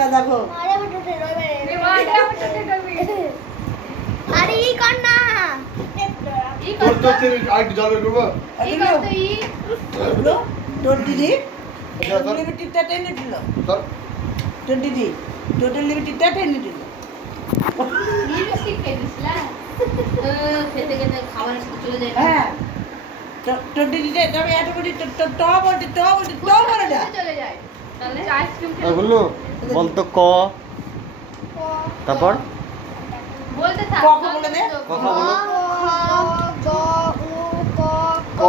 না দেখো। আরে ই কর না। তোর তো আরেকটু জল বের করবো। তোর দিদি আচ্ছা, স্যার। লিমিটেডটা টেনে দিল। স্যার, তোর দিদি টোটাল লিমিটেডটা টেনে দিল। খেতে খেতে খাবার চলে যায়। হ্যাঁ তোর দিদিটা তবে এত বলি ট বলতে বলে না। চলে যায় তাহলে আইসক্রিম আর বললো বলতো ক তারপর বলতে থাক। ক ক বলে দে। কথা বলো ক ক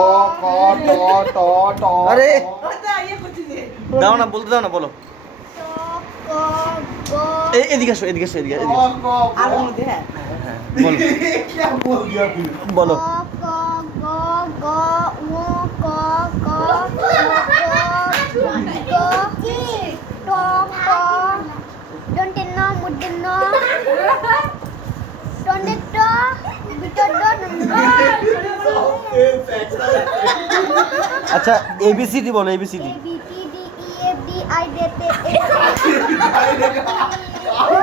ট ট ট। আরে ওটা ইয়ে করছিস যে। দাও না বলতে দাও না বলো এদিকে আসো এদিকে আসো এদিকে ক এদিকে আসো। ক আর মধ্যে হ্যাঁ বলো क्या बोल दिया फिर? বলো আচ্ছা এবিসিডি বলো এবিসিডি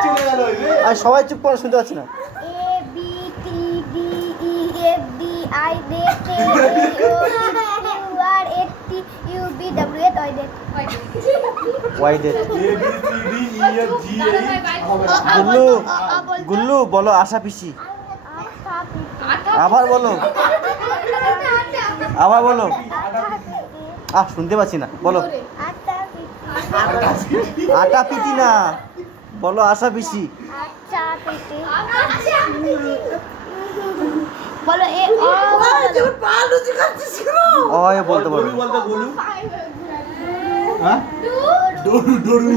चले गया रे। আর সবাই চুপ করে শুনতে পাচ্ছি না ওয়াই ডেট A B C D E F G H গুল্লু গুল্লু বলো আশা পিসি আবার বলো আবার বলো শুনতে পাচ্ছি না বলো আটা পিটি না বলো আশা পিসি বলো এ যেমন পা লুচি খাচ্ছিস কেন? অয় বলতে পারবে गोलू बोलता गोलू हाँ डोरू डोरू